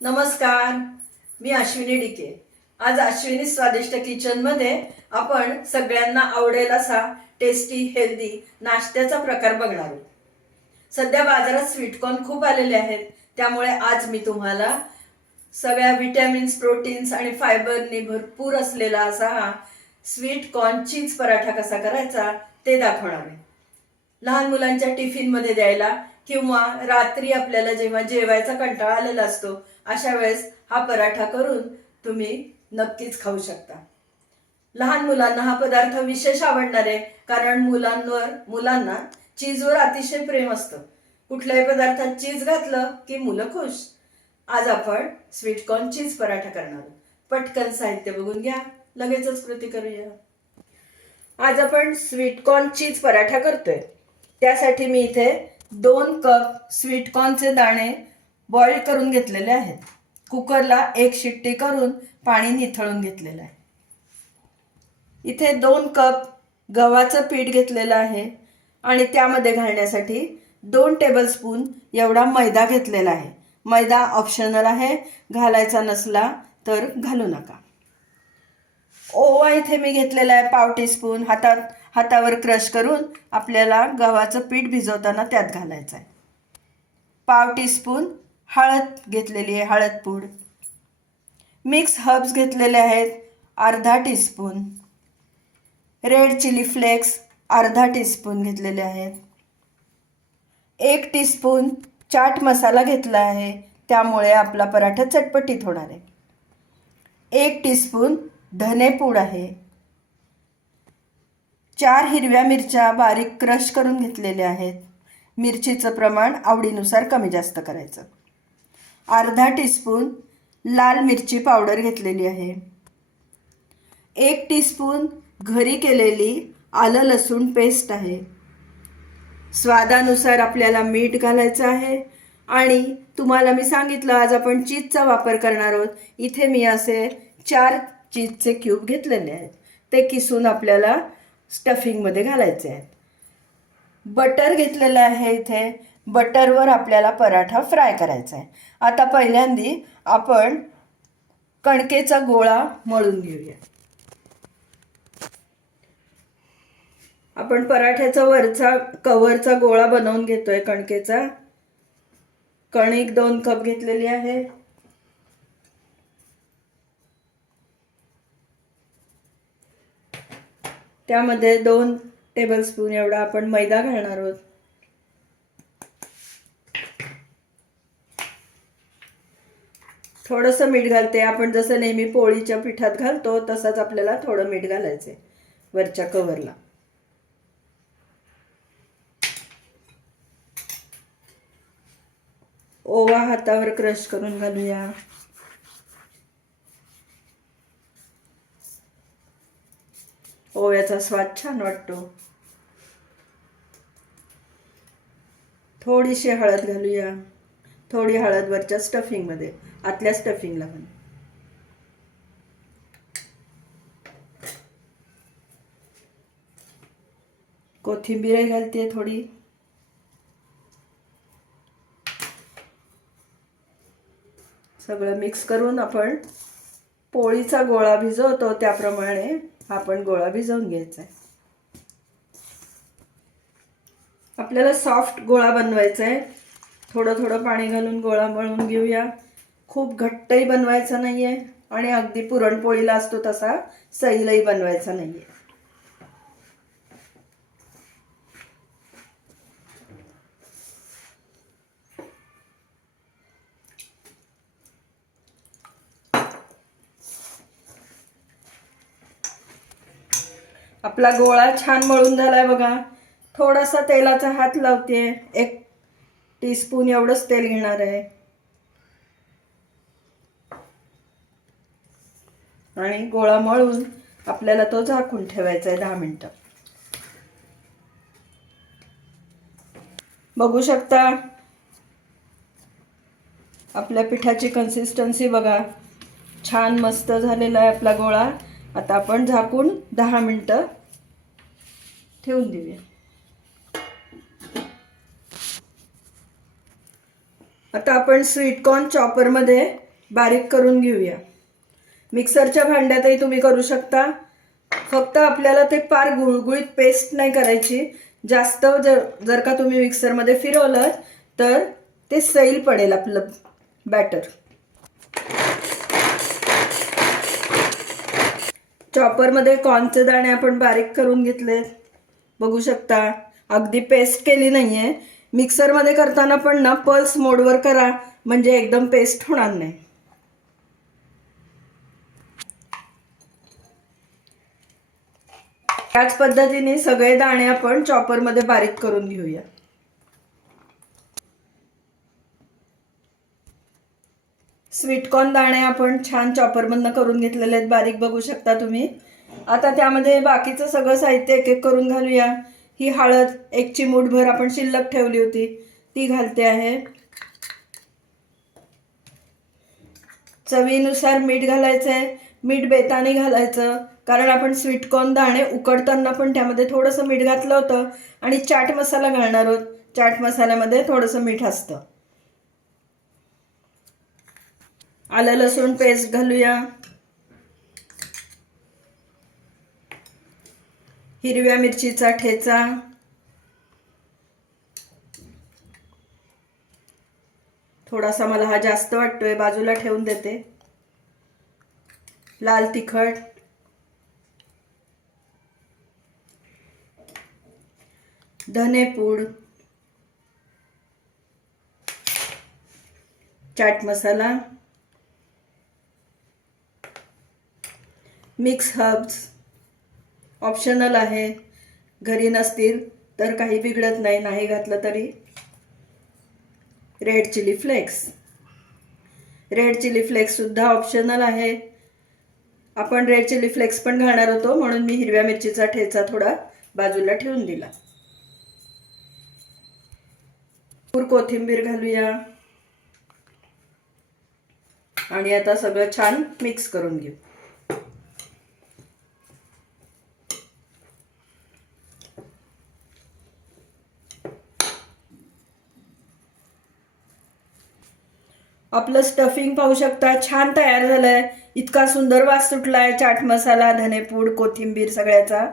नमस्कार मी अश्विनी डिके आज अश्विनी स्वादिष्ट किचनमध्ये आपण सगळ्यांना आवडेल असा टेस्टी हेल्दी नाश्त्याचा प्रकार बघणार आहोत. सध्या बाजारात स्वीटकॉर्न खूप आलेले आहेत त्यामुळे आज मी तुम्हाला सगळ्या व्हिटॅमिन्स प्रोटीन्स आणि फायबरने भरपूर असलेला असा हा स्वीट कॉर्न चीज पराठा कसा करायचा ते दाखवणार आहे. लहान मुलांच्या टिफिनमध्ये द्यायला किंवा रात्री आपल्याला जेव्हा जेवायचा कंटाळा आलेला असतो अशा वेळेस हा पराठा करून तुम्ही नक्कीच खाऊ शकता. लहान मुलांना हा पदार्थ विशेष आवडणार आहे कारण मुलांवर मुलांना चीजवर अतिशय प्रेम असतं. कुठल्याही पदार्थात चीज घातलं की मुलं खुश. आज आपण स्वीटकॉर्न चीज पराठा करणार आहोत. पटकन साहित्य बघून घ्या. लगेचच कृती करूया. आज आपण स्वीटकॉर्न चीज पराठा करतोय. त्यासाठी मी इथे दोन कप स्वीटकॉर्नचे दाणे बॉईल करून घेतलेले आहेत. कुकरला एक शिट्टी करून पाणी निथळून घेतलेलं आहे. इथे दोन कप गव्हाचं पीठ घेतलेलं आहे आणि त्यामध्ये घालण्यासाठी दोन टेबलस्पून एवढा मैदा घेतलेला आहे. मैदा ऑप्शनल आहे घालायचा नसला तर घालू नका. ओवा इथे मी घेतलेला आहे पाव टीस्पून हातात हातावर क्रश करून आपल्याला गव्हाचं पीठ भिजवताना त्यात घालायचं आहे पाव टीस्पून हळद घेतलेली आहे हळद पूड. मिक्स हर्ब्स घेतलेले आहेत अर्धा टीस्पून. रेड चिली फ्लेक्स अर्धा टीस्पून घेतलेले आहेत. एक टीस्पून चाट मसाला घेतला आहे त्यामुळे आपला पराठा चटपटीत होणार आहे. एक टीस्पून धनेपूड आहे चार हिरव्या मिरच्या बारीक क्रश करून घेतलेल्या आहेत. मिरचीचं प्रमाण आवडीनुसार कमी जास्त करायचं. अर्धा टीस्पून लाल मिरची पावडर घेतलेली आहे. एक टीस्पून घरी केलेली आलं लसूण पेस्ट आहे. स्वादानुसार आपल्याला मीठ घालायचं आहे. आणि तुम्हाला मी सांगितलं आज आपण चीजचा वापर करणार आहोत. इथे मी असे चार चीजचे क्यूब घेतलेले आहेत. ते किसून आपल्याला स्टफिंगमध्ये घालायचे आहेत. बटर घेतलेलं आहे इथे. बटरवर आपल्याला पराठा फ्राय करायचा आहे. आता पहिल्यांदी आपण कणकेचा गोळा मळून घेऊया. आपण पराठ्याचा वरचा कवरचा गोळा बनवून घेतोय कणकेचा. कणिक दोन कप घेतलेली आहे. त्यामध्ये दोन टेबलस्पून एवढा आपण मैदा घालणार आहोत. थोडंसं मीठ घालते. आपण जसं नेहमी पोळीच्या पिठात घालतो तसंच आपल्याला थोडं मीठ घालायचंय वरच्या कवरला ओवा हातावर क्रश करून घालूया. ओव्याचा स्वाद छान वाटतो. थोडीशी हळद घालूया. थोडी हळद वरच्या स्टफिंगमध्ये आतल्या स्टफिंगला पण. कोथिंबीर घालते थोडी. सगळं मिक्स करून आपण पोळीचा गोळा भिजवतो त्याप्रमाणे. आपण गोळा भिजवून घ्यायचा आहे. आपल्याला सॉफ्ट गोळा बनवायचा आहे. थोडं थोडं पाणी घालून गोळा मळून घेऊया. खूप घट्टही बनवायचा नाही आहे आणि अगदी पुरणपोळीला असतो तसा सैलही बनवायचा नाही आहे आपला गोळा छान मळून झालाय बघा. थोडासा तेलाचा हात लावते. एक टीस्पून एवढंच तेल घेणार आहे. आणि गोळा मळून आपल्याला तो झाकून ठेवायचा आहे दहा मिनटं. बघू शकता आपल्या पिठाची कन्सिस्टन्सी बघा. छान मस्त झालेला आहे आपला गोळा. आता आपण झाकून दहा मिनटं ठेवून देऊया. आता आपण स्वीटकॉर्न चॉपरमध्ये बारीक करून घेऊया. मिक्सरच्या भांड्यातही तुम्ही करू शकता. फक्त आपल्याला ते फार गुळगुळीत पेस्ट नाही करायची. जास्त जर जर का तुम्ही मिक्सरमध्ये फिरवलं तर ते सैल पडेल आपलं बॅटर चॉपरमध्ये कॉर्नचे दाणे आपण बारीक करून घेतलेत. बघू शकता. अगदी पेस्ट केली नाहीये. मिक्सरमध्ये करताना पण ना पल्स मोडवर करा. म्हणजे एकदम पेस्ट होणार नाही. त्याच पद्धतीने सगळे दाणे आपण चॉपरमध्ये बारीक करून घेऊया. स्वीटकॉर्न दाणे आपण छान चॉपरमधनं करून घेतलेले आहेत. बारीक बघू शकता तुम्ही. आता त्यामध्ये बाकीचं सगळं साहित्य एक एक करून घालूया. ही हळद एक चिमूटभर आपण शिल्लक ठेवली होती. ती घालते आहे. चवीनुसार मीठ घालायचं आहे मीठ बेताने घालायचं. कारण आपण स्वीटकॉर्न दाणे उकडताना पण त्यामध्ये थोडंसं मीठ घातलं होतं आणि चाट मसाला घालणार आहोत. चाट मसाल्यामध्ये थोडंसं मीठ असतं. आलं लसूण पेस्ट घालूया. हिरव्या मिरचीचा ठेचा. थोडासा मला हा जास्त वाटतोय बाजूला ठेवून देते. लाल तिखट. धनेपूड. Chaat masala. Mix herbs. Optional आहे. घरी नसतील तर काही बिघडत नाही नाही घातलं तरी. Red chilli flakes red chilli फ्लेक्ससुद्धा optional आहे. आपण रेड चिली फ्लेक्स पण घालणार होतो म्हणून मी हिरव्या मिरचीचा ठेचा थोडा बाजूला ठेवून दिला. पूर कोथिंबीर घालूया. आणि आता सगळं छान मिक्स करून घेऊ. आपलं स्टफिंग पाहू शकता. छान तयार झालंय. इतका सुंदर वास सुटलाय. चाट मसाला धनेपूड कोथिंबीर सगळ्याचा.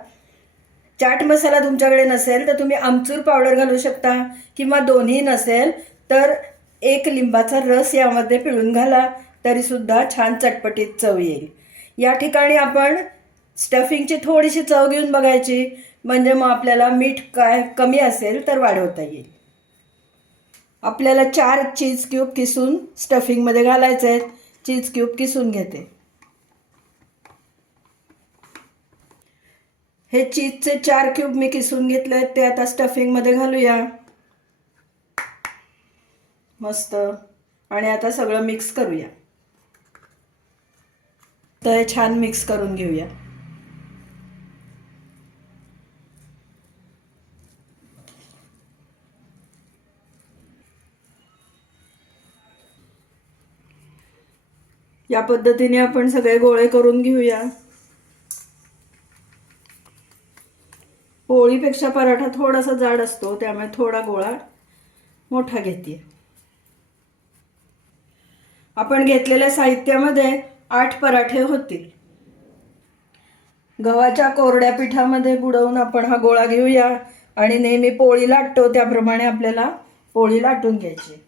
चाट मसाला तुमच्याकडे नसेल तर तुम्ही आमचूर पावडर घालू शकता. किंवा दोन्ही नसेल तर एक लिंबाचा रस यामध्ये पिळून घाला. तरीसुद्धा छान चटपटीत चव येईल. या ठिकाणी आपण स्टफिंगची थोडीशी चव घेऊन बघायची. म्हणजे मग आपल्याला मीठ काय कमी असेल तर वाढवता येईल. आपल्याला चार चीज क्यूब किसून स्टफिंगमध्ये घालायचे आहेत चीज क्यूब किसून घेते. हे चीजचे चार क्यूब मी किसून घेतले आहेत ते आता स्टफिंगमध्ये घालूया. मस्त. आणि आता सगळं मिक्स करूया. तर हे छान मिक्स करून घेऊया. या पद्धतीने आपण सगळे गोळे करून घेऊया. पोळीपेक्षा पराठा थोडासा जाड असतो त्यामुळे थोडा गोळा मोठा घेते आपण घेतलेल्या साहित्यामध्ये आठ पराठे होतील. गव्हाच्या कोरड्या पिठामध्ये बुडवून आपण हा गोळा घेऊया आणि नेहमी पोळी लाटतो त्याप्रमाणे आपल्याला पोळी लाटून घ्यायची.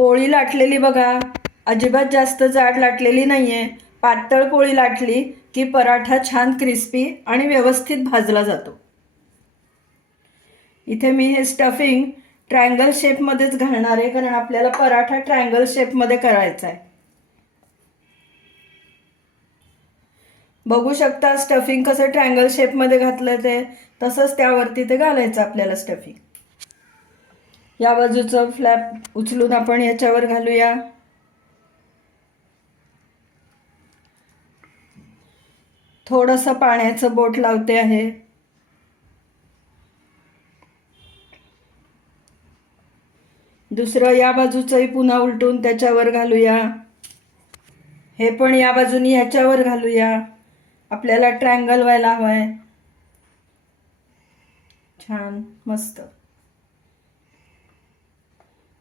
पोळी लाटलेली बघा. अजिबात जास्त जाड लाटलेली नाहीये. पातळ पोळी लाटली की पराठा छान क्रिस्पी आणि व्यवस्थित भाजला जातो. इथे मी हे स्टफिंग ट्रायंगल शेपमध्येच घालणार आहे कारण आपल्याला पराठा ट्रायंगल शेपमध्ये करायचा आहे. बघू शकता स्टफिंग कसं ट्रायंगल शेपमध्ये घातलं ते तसंच त्यावरती ते घालायचं आपल्याला स्टफिंग या बाजूचं फ्लॅप उचलून आपण याच्यावर घालूया. थोडंसं पाण्याचं बोट लावते आहे. दुसरं या बाजूचंही पुन्हा उलटून त्याच्यावर घालूया. हे पण या बाजूनी ह्याच्यावर घालूया. आपल्याला ट्रँगल व्हायला हवंय. छान मस्त.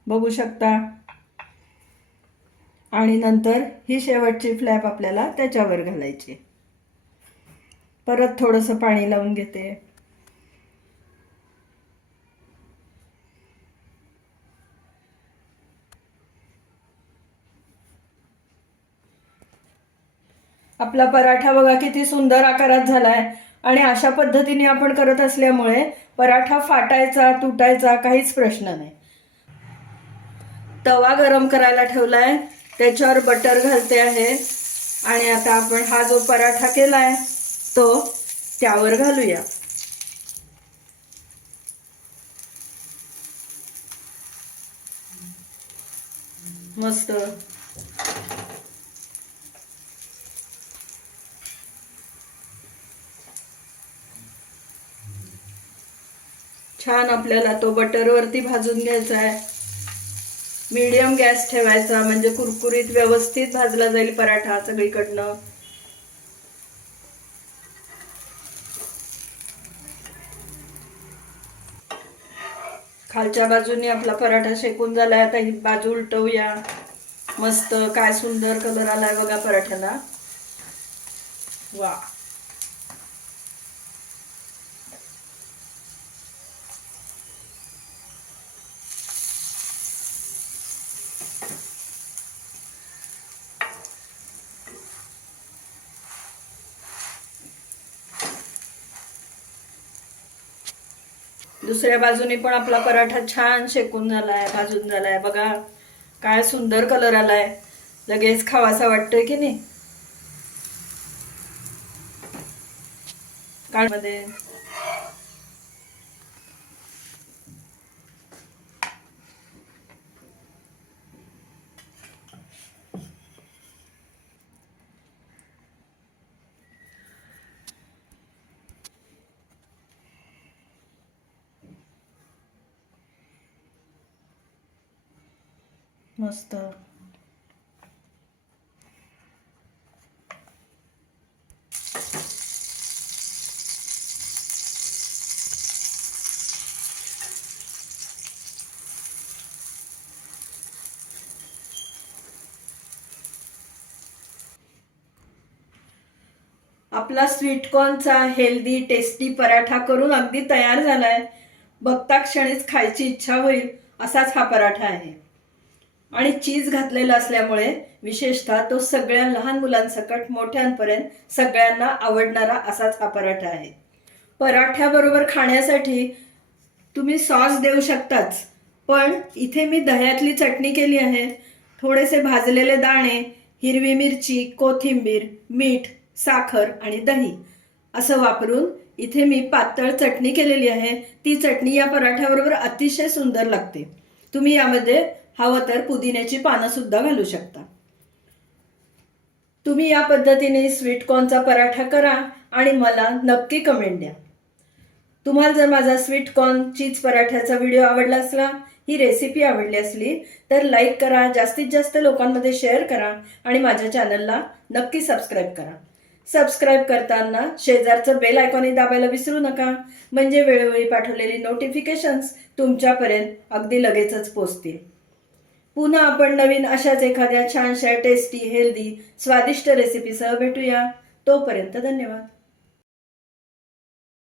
बघू शकता. आणि नंतर ही शेवटची फ्लॅप आपल्याला त्याच्यावर घालायची. परत थोडंसं पाणी लावून घेते. आपला पराठा बघा किती सुंदर आकारात झालाय. आणि अशा पद्धतीने आपण करत असल्यामुळे पराठा फाटायचा तुटायचा काहीच प्रश्न नाही. तवा गरम करायला ठेवलाय. त्याच्यावर बटर घालते आहे. आणि आता आपण हा जो पराठा केलाय तो त्यावर घालूया. मस्त. छान आपल्याला तो बटरवरती भाजून घ्यायचा आहे. मीडियम गॅस ठेवायचा म्हणजे कुरकुरीत व्यवस्थित भाजला जाईल पराठा सगळीकडनं. खालच्या बाजूने आपला पराठा शेकून झालाय आता ही बाजू उलटवूया. मस्त काय सुंदर कलर आलाय बघा पराठ्याला. वा. दुसऱ्या बाजूने पण आपला पराठा छान शेकून झालाय भाजून झालाय. बघा काय सुंदर कलर आलाय. लगेच खावासा वाटतोय की नाही? मध्ये मस्त. आपला स्वीटकॉर्नचा हेल्दी टेस्टी पराठा करून अगदी तयार झालाय. बघता क्षणीच खायची इच्छा होईल असाच हा पराठा आहे. आणि चीज घातलेला असल्यामुळे विशेषतः तो सगळ्या लहान मुलांसकट मोठ्यांपर्यंत सगळ्यांना आवडणारा असाच हा पराठा आहे. पराठ्याबरोबर खाण्यासाठी तुम्ही सॉस देऊ शकताच पण इथे मी दह्यातली चटणी केली आहे. थोडेसे भाजलेले दाणे हिरवी मिरची कोथिंबीर मीठ साखर आणि दही असं वापरून इथे मी पातळ चटणी केलेली आहे. ती चटणी या पराठ्याबरोबर अतिशय सुंदर लागते. तुम्ही यामध्ये हवं तर पुदिन्याची पानं सुद्धा घालू शकता. तुम्ही या पद्धतीने स्वीटकॉर्नचा पराठा करा आणि मला नक्की कमेंट द्या. तुम्हाला जर माझा स्वीटकॉर्न चीज पराठ्याचा व्हिडिओ आवडला असला ही रेसिपी आवडली असली तर लाईक करा जास्तीत जास्त लोकांमध्ये शेअर करा आणि माझ्या चॅनलला नक्की सबस्क्राईब करा. सबस्क्राईब करताना शेजारचं बेल आयकॉनही दाबायला विसरू नका. म्हणजे वेळोवेळी पाठवलेली नोटिफिकेशन्स तुमच्यापर्यंत अगदी लगेचच पोचतील. पुन्हा आपण नवीन अशाच एखाद्या छानशा टेस्टी हेल्दी स्वादिष्ट रेसिपीसह भेटूया. तोपर्यंत धन्यवाद.